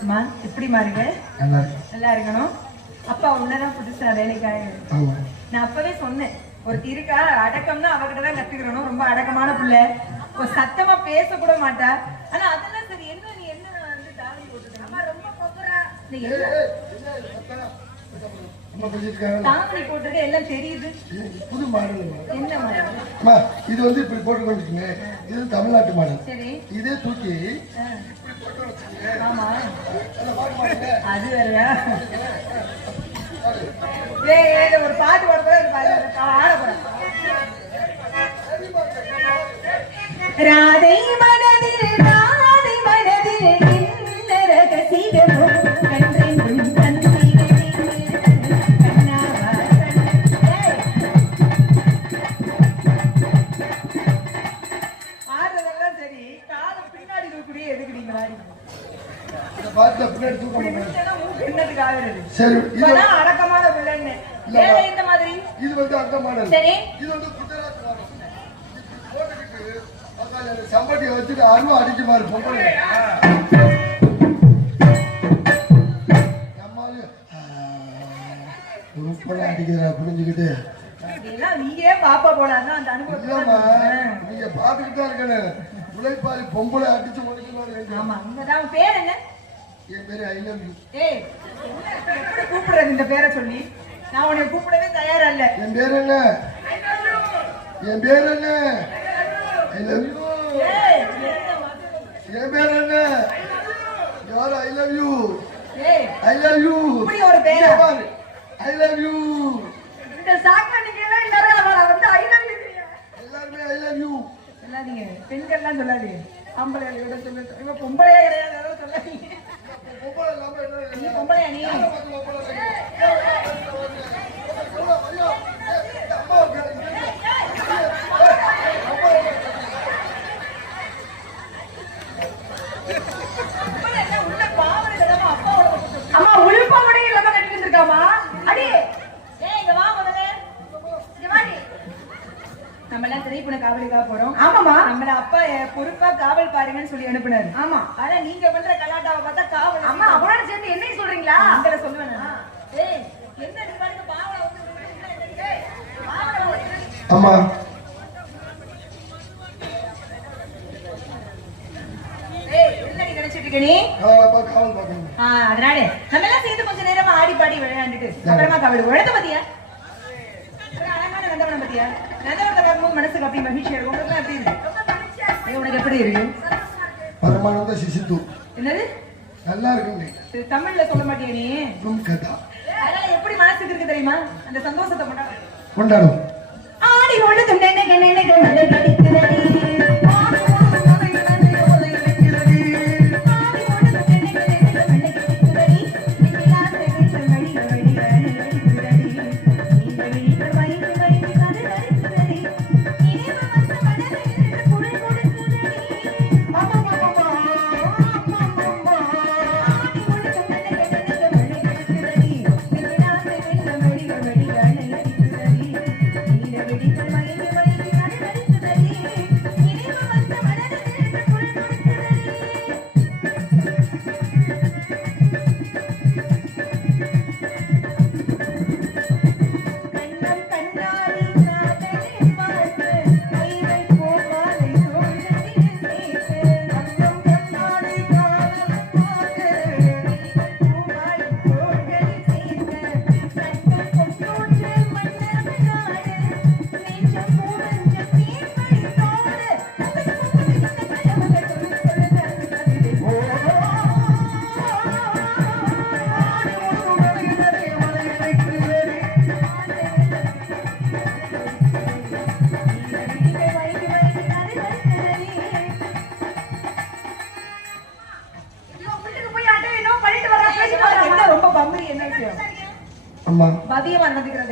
அம்மா எப்படிமா இருக்கு? நல்லா இருக்கணும். அப்பா உன்னதான் புதுசா வேலைக்காக. நான் அப்பவே சொன்னேன், ஒருத்தி இருக்கா அடக்கம்னா அவகிட்டதான் கத்துக்கிறணும். ரொம்ப அடக்கமான பிள்ளை, ஒரு சத்தமா பேச கூட மாட்டா. ஆனா அதெல்லாம் சரி. என்ன நீ என்ன வந்து தாவணி போட்டுருக்க? அம்மா ரொம்ப கொப்பரா தாவணி போட்டுருக்க, எல்லாம் தெரியுது. புது மாடல். என்ன மாடல்? இது வந்து இப்படி போட்டு கொண்டிருக்கீங்க. இது தமிழ்நாட்டு மாடல். சரி, இதே தூக்கி ஆமா அது வேறையா? ஒரு பாட்டு ராதை மனதில் ராதை மனதில் என்ன ரகசியமோ கண்டென்றும் ஆடுறதெல்லாம் சரி, காலம் பின்னாடி இருக்கக்கூடிய எதுக்குறீங்களா? அடக்கமான பிள்ளைன்னு இந்த மாதிரி. இது வந்து அந்த மாடல். சரி, இது வந்து குஜராத் மாடல். சம்பட்டி வச்சுட்டு அருவா அடிக்குமாறு பொங்கல் அடிக்கிறா புரிஞ்சுக்கிட்டு. நீயே பாப்பா போல அந்த அனுபவம் நீங்க பாத்துக்கிட்டு தான் இருக்கணும். உழைப்பாளி பொம்பளை அடிச்சு முடிக்கணும். ஆமா, உங்கதான் பேர் என்ன? என் பேரு ஐ லவ் யூ. ஏய், எப்படி கூப்பிடுறது இந்த பேரை சொல்லி? நான் உன்னை கூப்பிடவே தயாரா இல்ல. என் பேர் என்ன? என் பேர் என்ன? I love you. என் பேர் என்ன? யார் I love you? I love you. இப்படி ஒரு பேரா? I love you. இந்த சாக்கா நீங்க எல்லாம் எல்லாரும் அவளை வந்து ஐ லவ் யூ. எல்லாரும் ஐ லவ் யூ சொல்லாதீங்க. பெண்கள்லாம் சொல்லாதீங்க. ஆம்பளையோட சொல்ல. இவ பொம்பளையே கிடையாது, அதெல்லாம் சொல்லாதீங்க. பொம்பளை இல்லாம என்ன? நீ பொம்பளையா? நீ அம்மா உள்பாவடை இல்லாம கட்டிட்டு இருக்காமா? அடி இங்க வா முதல்ல. இங்க வா நீ. நம்ம எல்லாம் திரைப்பட காவலுக்காக போறோம். ஆமாமா, நம்மள அப்பா பொறுப்பா காவல் பாருங்கன்னு சொல்லி அனுப்புனாரு. ஆமா, ஆனா நீங்க பண்ற கலாட்டாவை பார்த்தா காவல். அம்மா அவளோட சேர்ந்து என்னையும் சொல்றீங்களா? உங்களை சொல்லுவேன் நான். ஏய், என்ன நீ பாருங்க பாவல வந்து. ஏய், பாவல வந்து. அம்மா அதனால நம்ம எல்லாம் சேர்ந்து கொஞ்ச நேரமா ஆடி பாடி விளையாண்டுட்டு அப்புறமா கபடி உழந்த பத்தியா? அழகான நந்தவனம் பத்தியா? நந்தவனத்தை பார்க்கும்போது மனசுக்கு அப்படி மகிழ்ச்சியா இருக்கும். உங்களுக்கு எப்படி இருக்கு? உனக்கு எப்படி இருக்கு? பரமானந்த சிசித்து. என்னது நல்லா இருக்குங்க. தமிழ்ல சொல்ல மாட்டியா நீ? அதனால எப்படி மனசுக்கு இருக்கு தெரியுமா? அந்த சந்தோஷத்தை கொண்டாடும். ஆடி கொண்டு துண்டை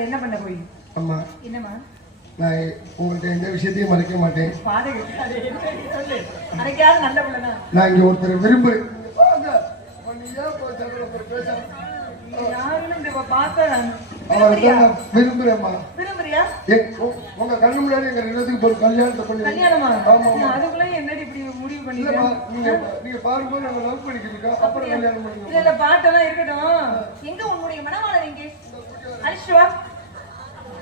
என்ன பண்ண போய்? அம்மா என்னமா? நான் உங்கள்கிட்ட எந்த விஷயத்தையும் மறைக்க மாட்டேன். நான் இங்க ஒருத்தர் விரும்புறேன். விரும்புறேம்மா. உங்க கண்ணு முன்னாடி எங்க ரெண்டுத்துக்கு ஒரு கல்யாணத்தை பண்ணி. கல்யாணமா? அதுக்குள்ள என்னடி இப்படி முடிவு இல்லம்மா, பண்ணிட்டேன். நீங்க பாரும்போது நாங்க லவ் பண்ணிக்கிறீங்க அப்புறம் கல்யாணம் இல்ல பண்ணுங்க. இல்ல பாட்டெல்லாம் இருக்கட்டும். எங்க உன்னுடைய மனவாளர் எங்கே? அழிச்சுட்டு வா.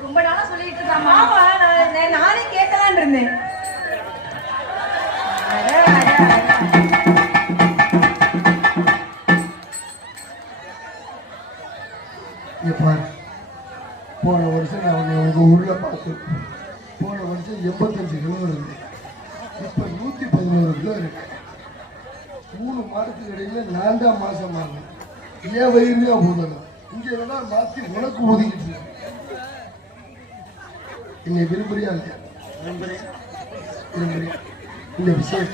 ரொம்ப நாளா சொல்லிட்டு இருக்காமா. ஆமா நானே கேட்கலான் இருந்தேன். அட, அட, அட. இங்க பாரு, போன வருஷம் நான் உங்க ஊர்ல பார்த்தேன். போன வருஷம் 85 கிலோ இருக்கு, இப்ப 111 கிலோ இருக்கு. 3 மாதத்துக்கு இடையில நான் தான் மாசம் ஆனேன். ஏன் வயிறுலையா போதணும், இங்க எல்லாம் மாத்தி உனக்கு ஒதுக்கிட்டு இருக்கு. என்னை விரும்புறியா இல்லையா? விரும்புறியா? இந்த விஷயம்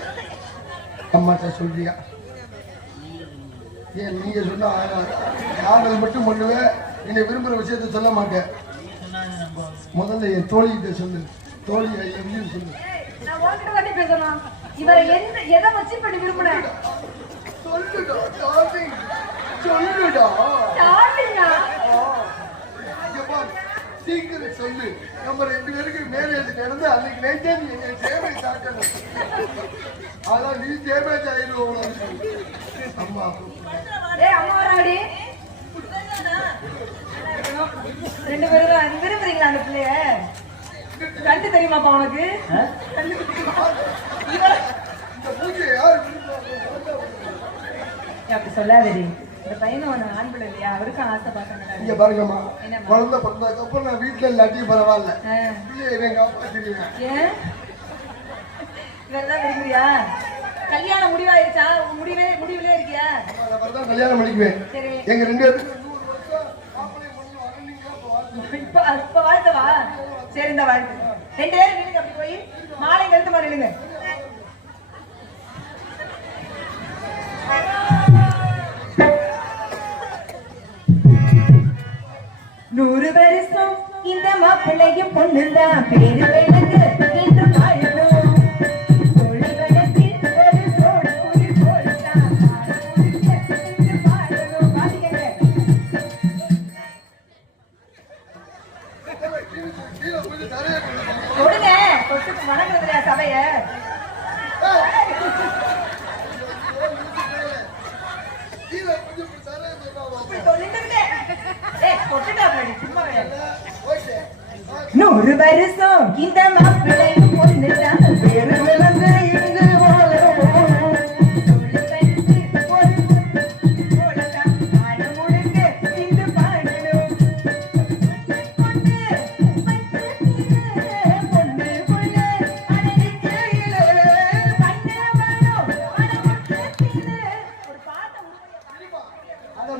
அம்மாட்ட சொல்றியா? ஏன் நீங்க சொன்னா நாங்கள் மட்டும் பண்ணுவேன், என்னை விரும்புற விஷயத்த சொல்ல மாட்டேன். முதல்ல என் தோழிகிட்ட சொல்லு, தோழி ஐயன்னு சொல்லு. நான் உன்கிட்ட தானே பேசணும். இவரை எதை வச்சு பண்ணி விரும்புறேன்? சொல்லுடா டார்லிங், சொல்லுடா டார்லிங்கா? இங்க பாரு, சீக்கிரம் சொல்லு. நம்ம 2 பேருக்கு மேரேஜ் நடந்து அன்னைக்கு நைட்டே நீ என்னை டேமேஜ் ஆக்கணும். அதான் நீ டேமேஜ் ஆயிடுவோம். அம்மா ஏய் அம்மா வராடி. 2 பேரும் விரும்புறீங்களா அந்த பிள்ளைய? கண்டு தெரியுமாப்பா உனக்கு? இந்த பூஜையை யார் அப்படி சொல்லாதடி. இந்த பையனும் ஒண்ணு ஆண் பிள்ளை இல்லையா, அவருக்கும் ஆசை பார்க்கணும். இங்க பாருங்கம்மா, குழந்தை பிறந்ததுக்கு அப்புறம் நான் வீட்டுல இல்லாட்டியும் பரவாயில்ல, பிள்ளைய காப்பாற்றிடுவேன். ஏன் இதெல்லாம் விரும்புறியா? கல்யாணம் முடிவாயிருச்சா? முடிவிலே இருக்கியா? தான் கல்யாணம் பண்ணிக்குவேன். சரி, எங்க 2 பேருக்கு 100 வருஷம் மாப்பிள்ளை பொண்ணு வரலீங்களா? இப்ப வாழ்த்தவா? சரி இந்த வாழ்த்து. 2 பேரும் வீட்டுக்கு அப்படி போய் மாலை கழுத்து மாதிரி நில்லுங்க. நூறு வருஷம் இந்த மாப்பிள்ளையும் பொண்ணுதான் பேரு விளங்கு என்று வாழணும். கொடுங்க வணங்குறதுல சபைய நூறு வருஷம் இந்த மாப்பிள்ளையும் பொண்ணுதான் பேரு விளங்கு இருந்து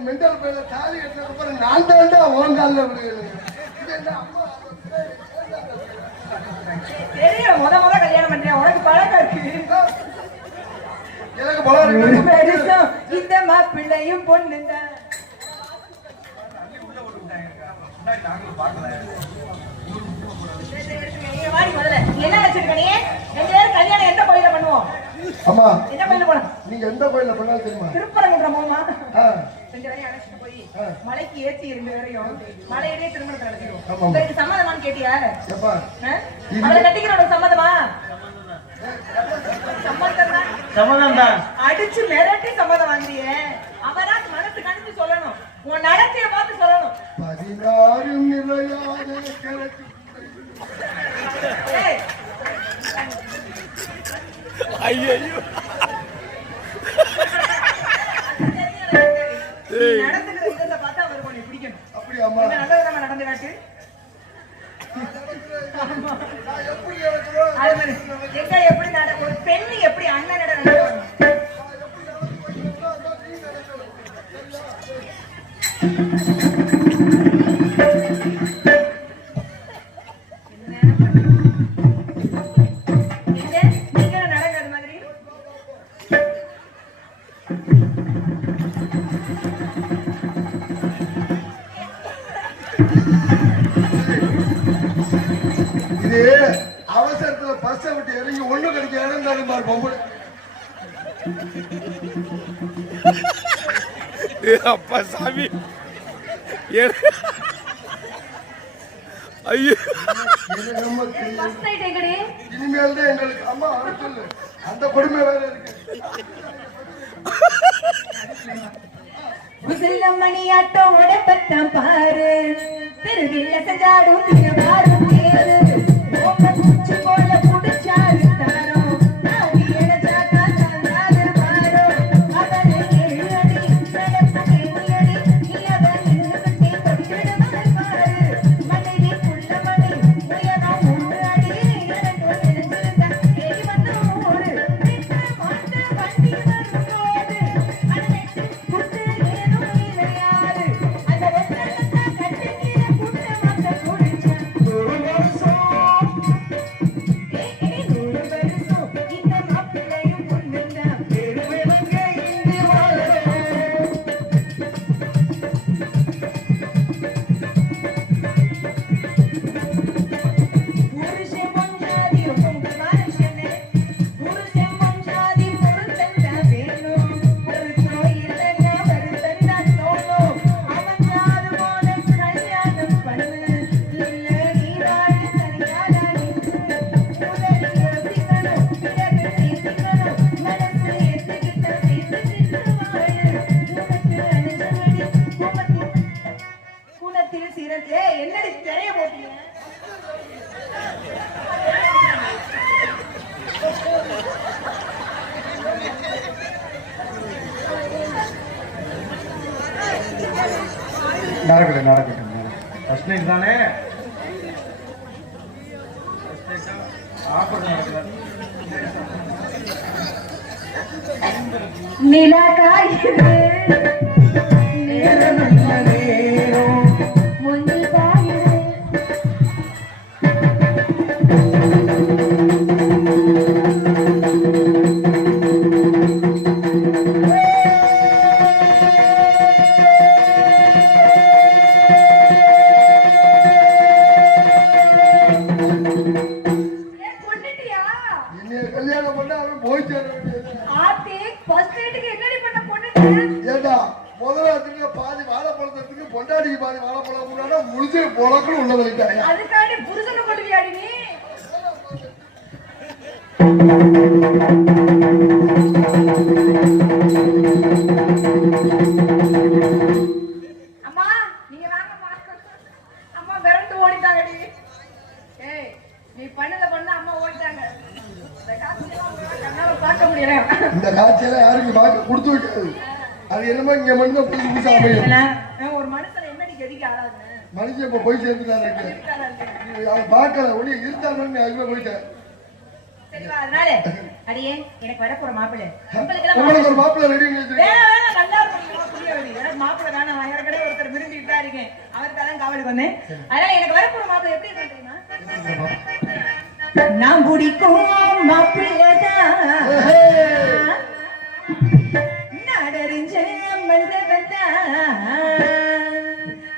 மெண்டல் பேர்ல தாலி எடுத்ததுக்கு அப்புறம் நான் தாண்டா ஓங்கால விடுகிறேன். தெரியும் முத கல்யாணம் பண்றேன், உனக்கு பழக்கம் இருக்கு. எனக்கு பழம் இந்த மாப்பிள்ளையும் பொண்ணுங்க. என்ன வச்சிருக்க நீ? 2 பேரும் கல்யாணம் எந்த கோயில பண்ணுவோம்? அம்மா எந்த கோயில போனோம்? நீங்க எந்த கோயில பண்ணாலும் தெரியுமா? திருப்பரங்குன்றம் போமா? 2 பேரையும் ஆ. அழைச்சிட்டு போய் மலைக்கு ஏத்தி 2 பேரையும் மலையிலே திருமணத்தை நடத்திடுவோம். ஆமா. உங்களுக்கு சம்மதமான்னு கேட்டியா? எப்பா அவளை கட்டிக்கிறோட சம்மதமா? சம்மதம் தான். அடிச்சு மிரட்டி சம்மதம் வாங்குறியே, அவரா மனசு கணிச்சு சொல்லணும், உன் நடத்தைய பார்த்து சொல்லணும். 16 நிறையாத கிழக்கு. ஏய், ஐயோ நீ நடந்துக்கிற விதத்தை பார்த்தா அவருக்கு உன்னை பிடிக்கணும். அப்படியாம்மா? என்ன நல்ல விதமா நடந்து காட்டு. நான் எப்படி நடக்கிறோம்? அது மாதிரி எங்க எப்படி ஒரு பெண்ணு எப்படி அண்ணனோட நடக்கணும்? நீங்க நடக்காத மாதிரி இது அவசரத்துல பஸ்ஸை விட்டு இறங்கி ஒண்ணு கிடைக்க இடம் தருமாறு பொம்பளை. அப்பா சாமி ஐயோ இது நமக்கு ஃபர்ஸ்ட் நைட் எங்கடி? இனிமேல் தான் எங்களுக்கு அம்மா சொல்லு. அந்த கொடுமை வேற இருக்கு. மணியாட்டம் உடப்பத்தான் பாரு திருவில்ல செஞ்சாடும் திருவாரும் தேரு மூச்சு போல புடிச்சாரு தாரோ நாடி எழச்சாக்கா சாந்தாரு பாரோ அவனை எழுதி நடப்பு கேள்வியடி நீ அவன் இன்னும் கொட்டிடுவார் பாரு மனைவி புள்ள மணி உயரம் மூன்று அடி இரண்டு எழுந்திருந்தா தேடி வந்து ஊரு மாட்ட வண்டி வரும்போது அனைத்து புட்டு ஏதும் இல்லையாரு அந்த வெத்தலத்தை கட்டுகிற புட்ட மத்த குடிச்சா ஒரு வருஷம் இந்த மாப்பிள்ளையும் பொண்ணுதான் பெருமைவங்க இங்கு வாழணும் புருஷன் பொஞ்சாதி உங்க மனுஷனே புருஷன் பொஞ்சாதி பொருத்தந்தான் வேணும் பொருத்தம் இல்லைன்னா வருத்தந்தான் தோணும் அவன் யாரு போல கல்யாணம் பண்ணு இல்ல நீ வாழ சரியாதா முதலில் யோசிக்கணும் பிறகு பேசிக்கணும் மனசு எத்துக்கிட்ட பேசிக்கிட்டு வாழு உனக்கு அனுசவடி குணத்தில் சிறந்தே என்னடி தெரிய போட்டீங்க நடக்கட்டும் ஃபர்ஸ்ட் நைட் தானே ஆஃபர் நடக்குது நிலா காயுது நேரம் நல்ல நேரம் முன்னி காயுது பொண்ணுட்டியா என்னைய கல்யாணம் பண்ண அவன் போய் சேர வேண்டியது. ஆத்தி ஃபர்ஸ்ட் நைட்டுக்கு என்னடி பண்ண பொண்ணுட்டியா ஏண்டா முதலாத்துக்கு பாதி வாழைப்பழத்துக்கு பொண்டாடிக்கு பாதி வாழைப்பழம் முன்னாடி முழுசு பொழக்குன்னு உள்ள வைட்டாங்க. அதுக்காண்டி புருஷனை கொள்வியாடி நீ அம்மா நீங்க வாங்கம்மா அம்மா விரண்டு ஓடிட்டாங்கடி ஏய் நீ பண்ணத பண்ண அம்மா ஓடிட்டாங்க இந்த காட்சியெல்லாம் உங்களால கண்ணால பார்க்க முடியல இந்த காட்சியெல்லாம் யாருக்கு பார்க்க கொடுத்து வைக்காது. அது என்னமோ இங்க மட்டும் புதுசு புதுசா அமையும். ஒரு மனுஷன் என்னடி கதிக்கு ஆளாதுன்னு மனுஷன் இப்ப போய் சேர்ந்துட்டாங்க. அதை பார்க்கல ஒண்ணு இருந்தாலும் அதுக்குள்ள போயிட்டேன். சரிவா அதனால அடியே எனக்கு வரப்போற மாப்பிள்ளை உங்களுக்கு உங்களுக்கு ஒரு மாப்பிள்ளை ரெடி வேணாம் நல்லா இருக்கும் புரிய வேண்டி எனக்கு மாப்பிள்ளை வேணாம் நான் ஏற்கனவே ஒருத்தர் விரும்பிட்டு தான் இருக்கேன் அவருக்காக காவலுக்கு வந்தேன் அதனால எனக்கு வரப்போற மாப்பிள்ளை எப்படி இருக்கு தெரியுமா நான் குடிக்கும் மாப்பிள்ளைதான் நடறிஞ்ச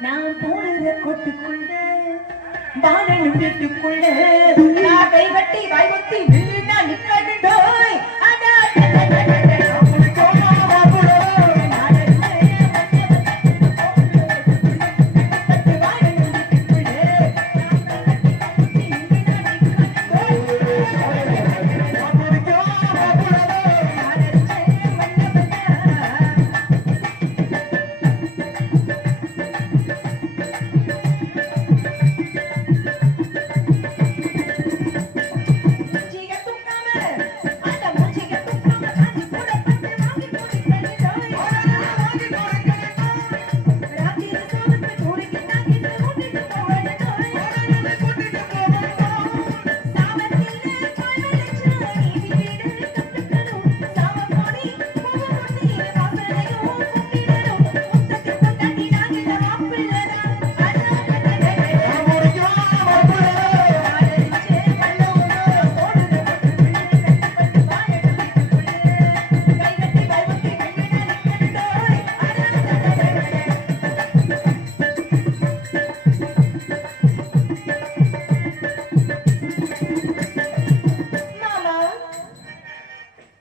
நான் போனத கொட்டுக்குள்ள பாலனும் வீட்டுக்குள்ள நான் கை கட்டி வாய் ஒத்தி நின்றுனா நிக்காட்டுடோய் அடா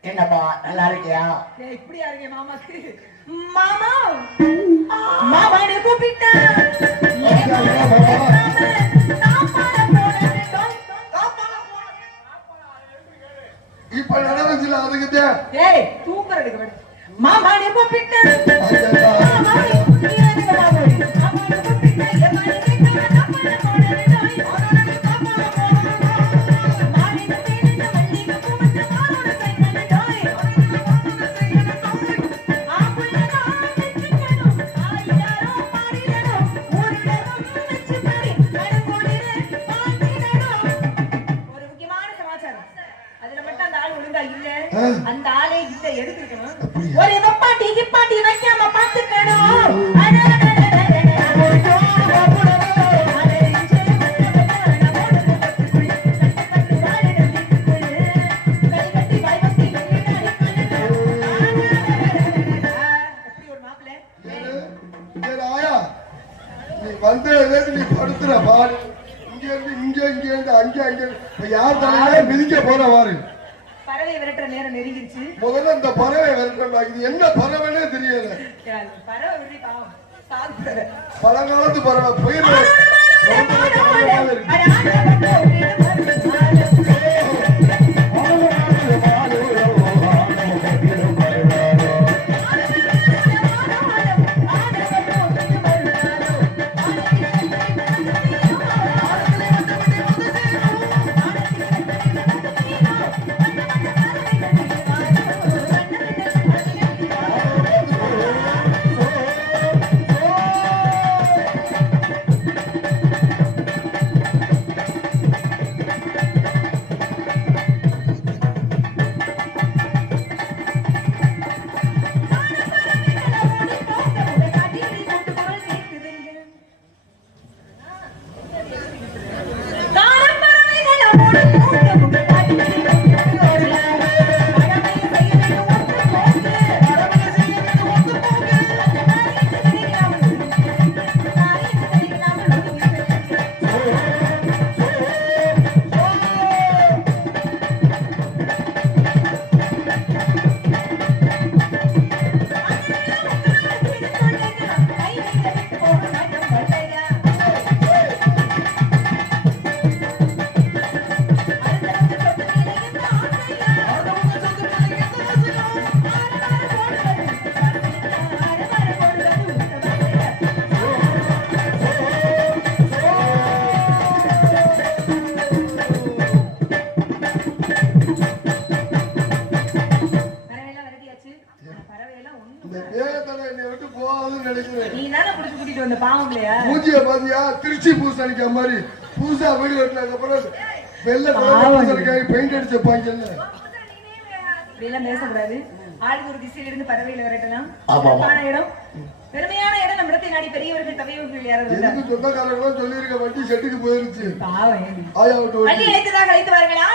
என்னப்பா நல்லா இருக்கியா? இப்படியா இருக்கேன் மாமாக்கு மாமா மாமான்னு கூப்பிட்டா இப்ப நடந்து சரி ஆயா நீ வந்ததுல நீ படுத்துற பாரு இங்க இருந்து அங்க இப்ப யார் தலையில மிதிக்க போற பாரு பறவை விரட்டுற நேரம் நெருங்கிருச்சு. முதல்ல இந்த பறவை விரட்டுறா இது என்ன பறவைனே தெரியல. பறவை விரட்டி பாவம் சாப்பிடுற பழங்காலத்து பறவை போயிரு திருச்சி பூசணிக்கா மாதிரி பூசா வீடு கட்டினதுக்கு அப்புறம் வெள்ளை பூசணிக்காய் பெயிண்ட் அடிச்சப்பாங்க பேசக்கூடாது. ஆளுக்கு ஒரு திசையில இருந்து பறவையில விரட்டலாம். இடம் பெருமையான இடம் நம்ம இடத்தை நாடி பெரியவர்கள் தவையவர்கள் யாராவது சொந்தக்காரங்க சொல்லி இருக்க வண்டி செட்டுக்கு போயிருச்சு. பாவம் அழைத்து வாருங்கள்.